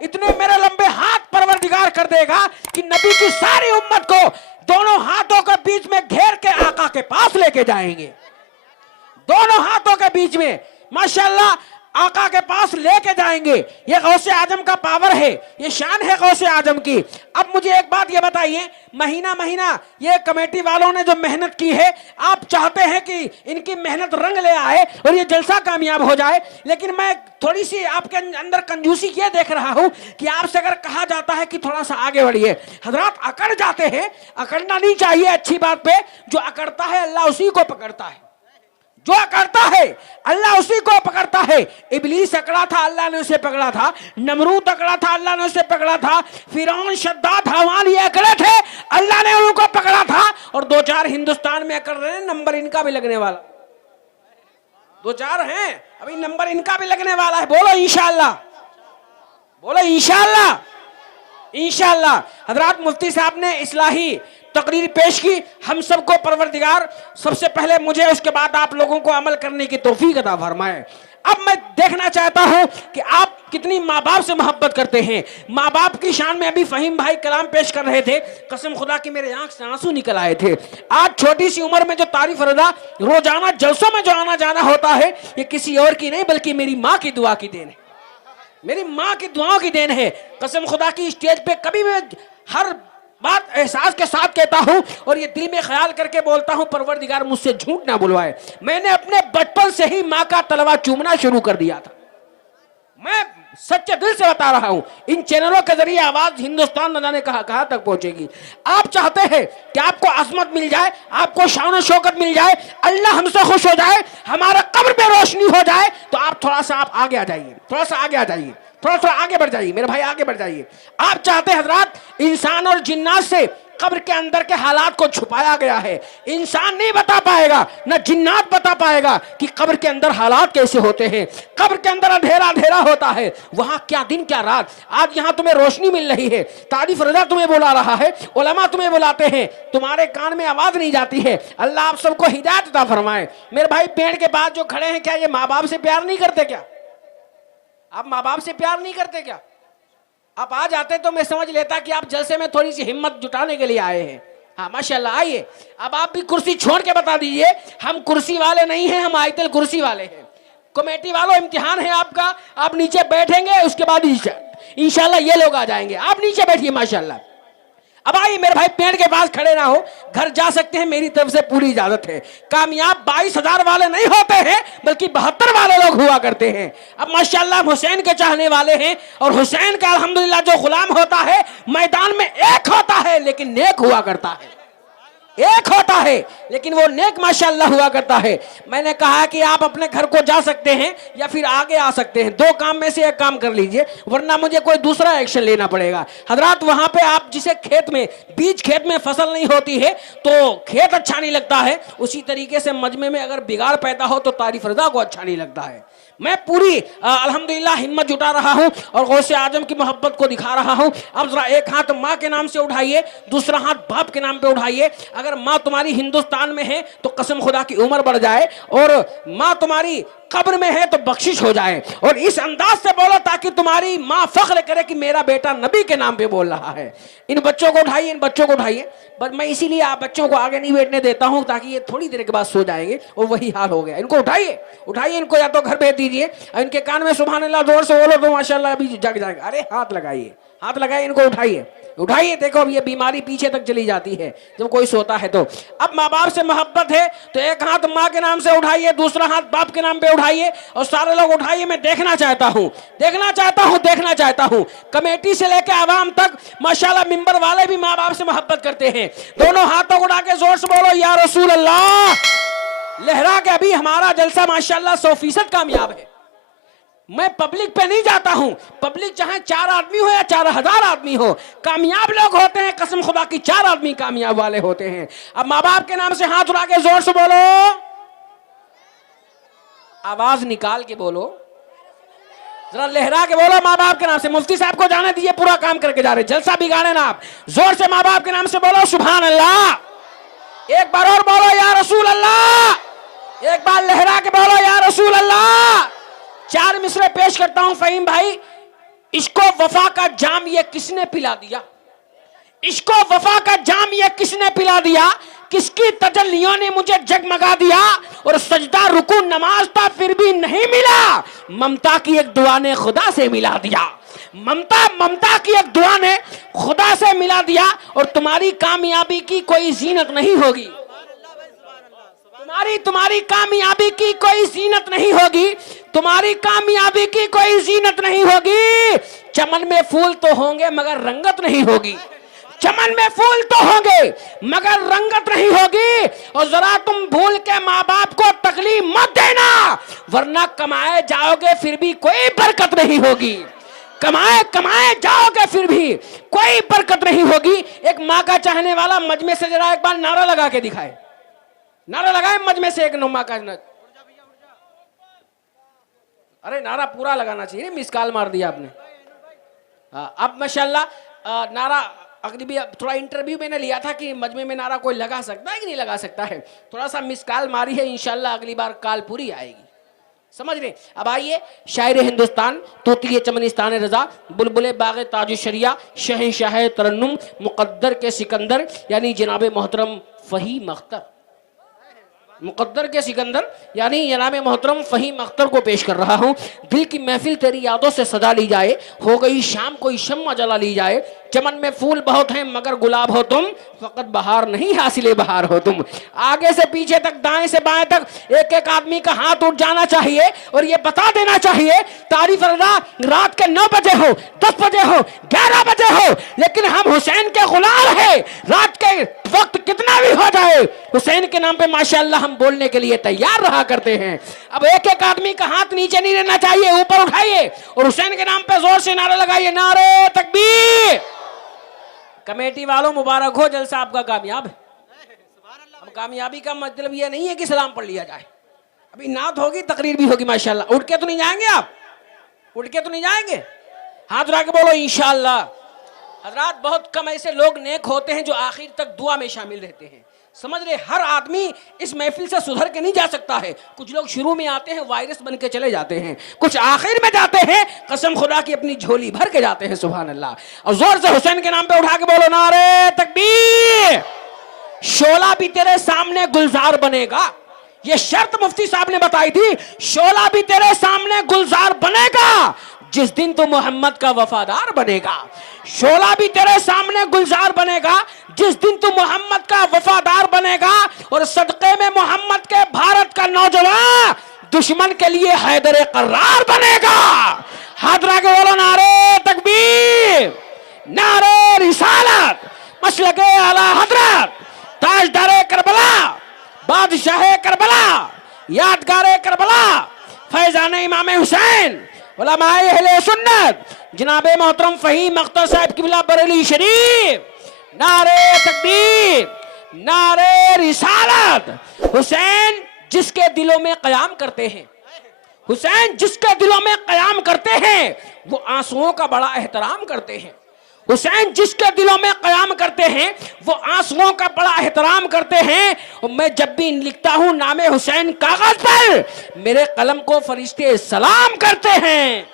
इतने मेरे लंबे हाथ परवरदिगार कर देगा कि नबी की सारी उम्मत को दोनों हाथों के बीच में घेर के आका के पास लेके जाएंगे। दोनों हाथों के बीच में माशाल्लाह आका के पास लेके जाएंगे। ये गौसे आजम का पावर है, ये शान है गौसे आजम की। अब मुझे एक बात ये बताइए, महीना महीना ये कमेटी वालों ने जो मेहनत की है, आप चाहते हैं कि इनकी मेहनत रंग ले आए और ये जलसा कामयाब हो जाए, लेकिन मैं थोड़ी सी आपके अंदर कंजूसी ये देख रहा हूं कि आपसे अगर कहा जाता है कि थोड़ा सा आगे बढ़िए, हजरात अकड़ जाते हैं। अकड़ना नहीं चाहिए अच्छी बात पे। जो अकड़ता है अल्लाह उसी को पकड़ता है, जो अकड़ता है अल्लाह उसी को पकड़ता है। इब्लीस अकड़ा था, अल्लाह ने उसे पकड़ा था। नमरूद अकड़ा था, अल्लाह ने उसे पकड़ा था। फिरौन, शद्दाद, हमान ये अकड़े थे, अल्लाह ने उनको पकड़ा था। और दो चार हिंदुस्तान में अकड़ रहे हैं, नंबर इनका भी लगने वाला। दो चार हैं, अभी नंबर इनका भी लगने वाला है। बोलो इंशाअल्लाह, बोलो इंशाअल्लाह, इंशाअल्लाह। हजरात मुफ्ती साहब ने इस्लाही तकरीर पेश की। हम सबको परवरदिगार सबसे पहले मुझे, उसके बाद आप लोगों को अमल करने की तौफीक अता फरमाए। अब मैं देखना चाहता हूं कि आप कितनी माँ बाप से मोहब्बत करते हैं। माँ बाप की शान में अभी फहीम भाई कलाम पेश कर रहे थे, कसम खुदा की मेरे आंख से आंसू निकल आए थे। आज छोटी सी उम्र में जो तारीफ रजा रोजाना जलसों में जो आना जाना होता है, ये किसी और की नहीं बल्कि मेरी माँ की दुआ की देन है, मेरी माँ की दुआओं की देन है। कसम खुदा की स्टेज पे कभी मैं हर बात एहसास के साथ कहता हूं और ये दिल में ख्याल करके बोलता हूं, परवरदिगार मुझसे झूठ ना बुलवाए। मैंने अपने बचपन से ही माँ का तलवा चूमना शुरू कर दिया था। मैं सच्चे दिल से बता रहा हूं। इन चैनलों के जरिए आवाज हिंदुस्तान न जाने कहां तक पहुंचेगी। आप चाहते हैं कि आपको अजमत मिल जाए, आपको शान और शौकत मिल जाए, अल्लाह हमसे खुश हो जाए, हमारा कब्र में रोशनी हो जाए, तो आप थोड़ा सा आप आगे आ जाइए, थोड़ा सा आगे आ जाइए, थोड़ा थोड़ा आगे बढ़ जाइए मेरे भाई, आगे बढ़ जाइए। आप चाहते हैं हजरात, इंसान और जिन्नात से कब्र के अंदर के हालात को छुपाया गया है। इंसान नहीं बता पाएगा, ना जिन्नात बता पाएगा कि कब्र के अंदर हालात कैसे होते हैं। कब्र के अंदर अंधेरा अंधेरा होता है, वहां क्या दिन क्या रात। आज यहाँ तुम्हें रोशनी मिल रही है, तारीफ रजा तुम्हें बुला रहा है, उलमा तुम्हें बुलाते हैं, तुम्हारे कान में आवाज नहीं जाती है। अल्लाह आप सबको हिदायत अता फरमाए। मेरे भाई पेड़ के पास जो खड़े हैं, क्या ये माँ बाप से प्यार नहीं करते? क्या आप माँ बाप से प्यार नहीं करते? क्या आप आ जाते तो मैं समझ लेता कि आप जलसे में थोड़ी सी हिम्मत जुटाने के लिए आए हैं। हाँ माशाल्लाह, आइए। अब आप भी कुर्सी छोड़ के बता दीजिए, हम कुर्सी वाले नहीं हैं, हम आयतल कुर्सी वाले हैं। कमेटी वालों, इम्तिहान है आपका, आप नीचे बैठेंगे, उसके बाद इंशाल्लाह ये लोग आ जाएंगे। आप नीचे बैठिए माशाल्लाह। अब आइए मेरे भाई, पेड़ के पास खड़े ना हो, घर जा सकते हैं, मेरी तरफ से पूरी इजाजत है। कामयाब 22,000 वाले नहीं होते हैं, बल्कि 72 वाले लोग हुआ करते हैं। अब माशाल्लाह हुसैन के चाहने वाले हैं, और हुसैन का अल्हम्दुलिल्लाह जो गुलाम होता है, मैदान में एक होता है लेकिन नेक हुआ करता है, एक होता है लेकिन वो नेक माशाल्लाह हुआ करता है। मैंने कहा कि आप अपने घर को जा सकते हैं या फिर आगे आ सकते हैं, दो काम में से एक काम कर लीजिए, वरना मुझे कोई दूसरा एक्शन लेना पड़ेगा। हजरात वहां पे आप जिसे खेत में बीज खेत में फसल नहीं होती है तो खेत अच्छा नहीं लगता है, उसी तरीके से मजमे में अगर बिगाड़ पैदा हो तो तारीफ रजा को अच्छा नहीं लगता है। मैं पूरी अल्हम्दुलिल्लाह हिम्मत जुटा रहा हूं और गौसे आजम की मोहब्बत को दिखा रहा हूं। अब जरा एक हाथ माँ के नाम से उठाइए, दूसरा हाथ बाप के नाम पे उठाइए। अगर माँ तुम्हारी हिंदुस्तान में है तो कसम खुदा की उम्र बढ़ जाए, और माँ तुम्हारी कब्र में है तो बख्शिश हो जाए। और इस अंदाज से बोलो ताकि तुम्हारी माँ फख्र करे कि मेरा बेटा नबी के नाम पे बोल रहा है। इन बच्चों को उठाइए, इन बच्चों को उठाइए। बस मैं इसीलिए आप बच्चों को आगे नहीं बैठने देता हूं ताकि ये थोड़ी देर के बाद सो जाएंगे, और वही हाल हो गया। इनको उठाइए, उठाइए इनको, या तो घर भेज दीजिए। इनके कान में सुभान अल्लाह जोर से बोलो तो माशाल्लाह अभी जग जाएगा। अरे हाथ लगाइए, हाथ लगाइए, इनको उठाइए, उठाइए। देखो अब ये बीमारी पीछे तक चली जाती है जब कोई सोता है तो। अब माँ बाप से मोहब्बत है तो एक हाथ माँ के नाम से उठाइए, दूसरा हाथ बाप के नाम पे उठाइए, और सारे लोग उठाइए। मैं देखना चाहता हूँ, देखना चाहता हूँ, देखना चाहता हूँ, कमेटी से लेकर आवाम तक माशाल्लाह मिंबर वाले भी माँ बाप से मोहब्बत करते हैं। दोनों हाथों को उठा के जोर से बोलो या रसूल अल्लाह, लहरा के। अभी हमारा जलसा माशाल्लाह 100% कामयाब है। मैं पब्लिक पे नहीं जाता हूं, पब्लिक चाहे 4 आदमी हो या 4,000 आदमी हो, कामयाब लोग होते हैं कसम खुदा की 4 आदमी कामयाब वाले होते हैं। अब माँ बाप के नाम से हाथ उठा के जोर से बोलो, आवाज निकाल के बोलो, जरा लहरा के बोलो माँ बाप के नाम से। मुफ्ती साहब को जाने दीजिए, पूरा काम करके जा रहे, जलसा बिगाड़े ना आप। जोर से माँ बाप के नाम से बोलो सुभान अल्लाह। एक बार और बोलो या रसूल अल्लाह, एक बार लहरा के बोलो या रसूल अल्लाह। 4 मिसरे पेश करता हूं फहीम भाई, इसको वफा का जाम ये किसने पिला दिया? इसको वफा का जाम ये किसने पिला दिया? किसकी तजल्लियों ने मुझे जगमगा दिया? और सजदा रुकू नमाज था फिर भी नहीं मिला, ममता की एक दुआ ने खुदा से मिला दिया। ममता की एक दुआ ने खुदा से मिला दिया। और तुम्हारी कामयाबी की कोई जीनत नहीं होगी, तुम्हारी कामयाबी की कोई जीनत नहीं होगी, तुम्हारी कामयाबी की कोई जीनत नहीं होगी। चमन में फूल तो होंगे मगर रंगत नहीं होगी, चमन में फूल तो होंगे मगर रंगत नहीं होगी। और जरा तुम भूल के माँ बाप को तकलीफ मत देना, वरना कमाए जाओगे फिर भी कोई बरकत नहीं होगी, कमाए जाओगे फिर भी कोई बरकत नहीं होगी। एक माँ का चाहने वाला मजमे से जरा एक बार नारा लगा के दिखाए, नारा लगाए मजमे से एक माँ का अरे नारा पूरा लगाना चाहिए, मिस कॉल मार दिया आपने। अब माशाल्लाह नारा अगली भी थोड़ा इंटरव्यू मैंने लिया था कि मजमे में नारा कोई लगा सकता है कि नहीं लगा सकता है, थोड़ा सा मिस कॉल मारी है, इंशाल्लाह अगली बार कॉल पूरी आएगी, समझ रहे। अब आइए शायर हिंदुस्तान तूतिए चमनिस्तान रजा बुलबुले बाग ताज शरिया शहंशाह तरन्नुम मुकद्दर के सिकंदर यानी जनाब मोहतरम फहीम अख्तर, मुकद्दर के सिकंदर यानी जनाब मोहतरम फहीम अख्तर को पेश कर रहा हूँ। दिल की महफिल तेरी यादों से सजा ली जाए, हो गई शाम कोई शम्मा जला ली जाए, चमन में फूल बहुत हैं मगर गुलाब हो तुम, फकत बहार नहीं हासिले बहार हो तुम। आगे से पीछे तक दाएं से बाएं तक एक एक आदमी का हाथ उठ जाना चाहिए और ये बता देना चाहिए तारीफ रात के 9 बजे हो, 10 बजे हो, 11 बजे हो, लेकिन हम हुसैन के गुलाम हैं। रात के वक्त कितना भी हो जाए हुसैन के नाम पे माशाअल्लाह हम बोलने के लिए तैयार रहा करते हैं। अब एक एक आदमी का हाथ नीचे नहीं रहना चाहिए, ऊपर उठाइए और हुसैन के नाम पे जोर से नारा लगाइए, नारे तकबीर। कमेटी वालों मुबारक हो, जलसा आपका कामयाब है। अब कामयाबी का मतलब यह नहीं है कि सलाम पढ़ लिया जाए, अभी नात होगी तकरीर भी होगी माशाल्लाह। उठ के तो नहीं जाएंगे आप, उठ के तो नहीं जाएंगे, हाथ उठा के बोलो इंशाल्लाह। हजरात बहुत कम ऐसे लोग नेक होते हैं जो आखिर तक दुआ में शामिल रहते हैं, समझ रहे। हर आदमी इस महफिल से सुधर के नहीं जा सकता है। कुछ लोग शुरू में आते हैं वायरस बन के चले जाते हैं, कुछ आखिर में जाते हैं कसम खुदा की अपनी झोली भर के जाते हैं, सुभान अल्लाह। और जोर से हुसैन के नाम पे उठा के बोलो नारे तकबीर। शोला भी तेरे सामने गुलजार बनेगा, ये शर्त मुफ्ती साहब ने बताई थी, शोला भी तेरे सामने गुलजार बनेगा जिस दिन तू मोहम्मद का वफादार बनेगा। शोला भी तेरे सामने गुलजार बनेगा जिस दिन तू मोहम्मद का वफादार बनेगा। और सदक़े में मोहम्मद के भारत का नौजवान दुश्मन के लिए हैदर कर्रार बनेगा। हाथ रखे बोलो नारे तकबीर, नारे रिसालत, मसलके आला हजरत, ताजदारे करबला, बादशाह करबला, यादगारे करबला, फैजान इमाम हुसैन, उलमाए अहले सुन्नत जनाबे मोहतरम फहीम अख्तर साहब किबला बरेली शरीफ। नारे तकबीर, नारे रिसालत। हुसैन जिसके दिलों में कयाम करते हैं, हुसैन जिसके दिलों में कयाम करते हैं वो आंसुओं का बड़ा एहतराम करते हैं। हुसैन जिसके दिलों में कयाम करते हैं वो आंसुओं का बड़ा एहतराम करते हैं। और मैं जब भी लिखता हूं नामे हुसैन कागज पर, मेरे कलम को फरिश्ते सलाम करते हैं।